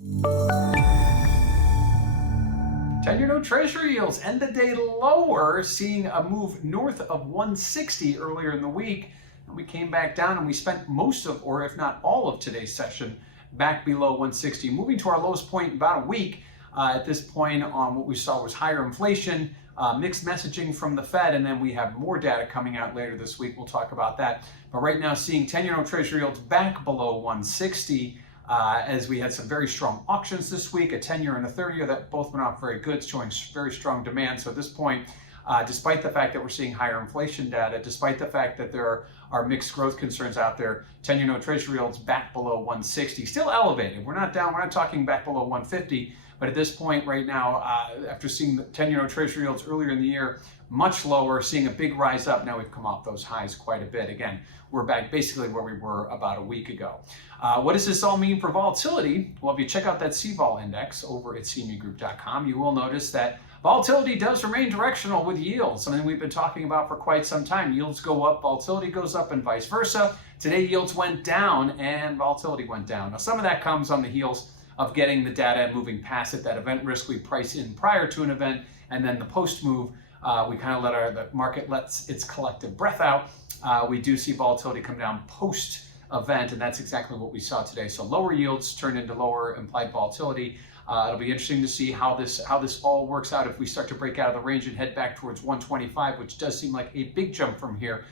10-year note treasury yields end the day lower, seeing a move north of 160 earlier in the week. And we came back down and we spent most of, or if not all of today's session back below 160, moving to our lowest point in about a week. At this point, what we saw was higher inflation, mixed messaging from the Fed, and then we have more data coming out later this week. We'll talk about that. But right now, seeing 10-year note treasury yields back below 160, as we had some very strong auctions this week, a 10-year and a 30-year that both went off very good, showing very strong demand. So at this point, despite the fact that we're seeing higher inflation data, despite the fact that there are mixed growth concerns out there, 10-year note treasury yields back below 160, still elevated. We're not down, we're not talking back below 150, but at this point right now, after seeing the 10-year note treasury yields earlier in the year, much lower, seeing a big rise up. Now we've come off those highs quite a bit. Again, we're back basically where we were about a week ago. What does this all mean for volatility? Well, if you check out that CVOL index over at cmegroup.com, you will notice that volatility does remain directional with yields, something we've been talking about for quite some time. Yields go up, volatility goes up, and vice versa. Today, yields went down and volatility went down. Now, some of that comes on the heels of getting the data and moving past it, that event risk we price in prior to an event, and then the post move, we kind of let the market lets its collective breath out. We do see volatility come down post event, and that's exactly what we saw today. So lower yields turned into lower implied volatility. It'll be interesting to see how this all works out if we start to break out of the range and head back towards 125, which does seem like a big jump from here,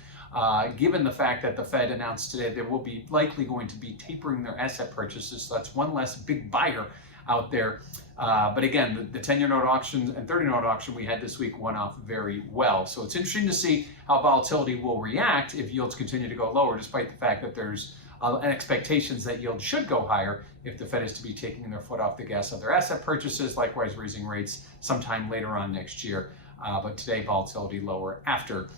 given the fact that the Fed announced today there will be likely going to be tapering their asset purchases. So that's one less big buyer out there. But again, the 10-year note auction and 30-year note auction we had this week went off very well. So it's interesting to see how volatility will react if yields continue to go lower, despite the fact that there's expectations that yields should go higher if the Fed is to be taking their foot off the gas of their asset purchases, likewise raising rates sometime later on next year. But today, volatility lower after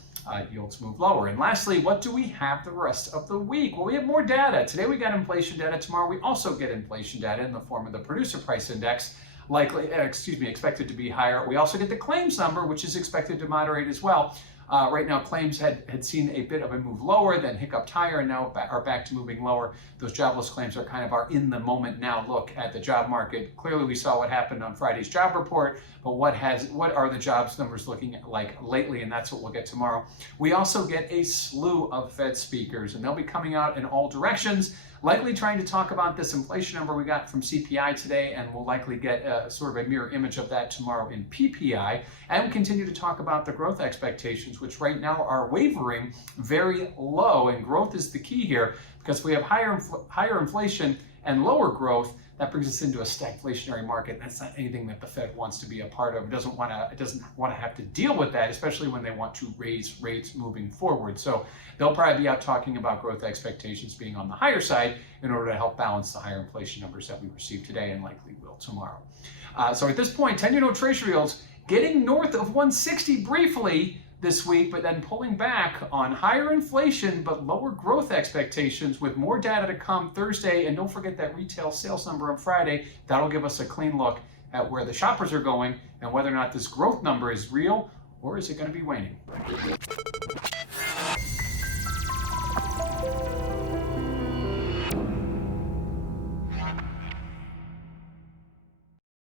yields move lower. And lastly, what do we have the rest of the week? Well, we have more data. Today we got inflation data. Tomorrow we also get inflation data in the form of the producer price index, expected to be higher. We also get the claims number, which is expected to moderate as well. Right now, claims had seen a bit of a move lower, then hiccuped higher, and now are back to moving lower. Those jobless claims are kind of our in the moment now look at the job market. Clearly, we saw what happened on Friday's job report, but what are the jobs numbers looking like lately? And that's what we'll get tomorrow. We also get a slew of Fed speakers, and they'll be coming out in all directions, likely trying to talk about this inflation number we got from CPI today, and we'll likely get sort of a mirror image of that tomorrow in PPI, and continue to talk about the growth expectations, which right now are wavering very low, and growth is the key here, because if we have higher inflation and lower growth, that brings us into a stagflationary market. That's not anything that the Fed wants to be a part of. It doesn't want to have to deal with that, especially when they want to raise rates moving forward. So they'll probably be out talking about growth expectations being on the higher side in order to help balance the higher inflation numbers that we received today and likely will tomorrow. So at this point, 10-year note treasury yields getting north of 160 briefly this week, but then pulling back on higher inflation but lower growth expectations, with more data to come Thursday. And don't forget that retail sales number on Friday. That'll give us a clean look at where the shoppers are going and whether or not this growth number is real or is it going to be waning.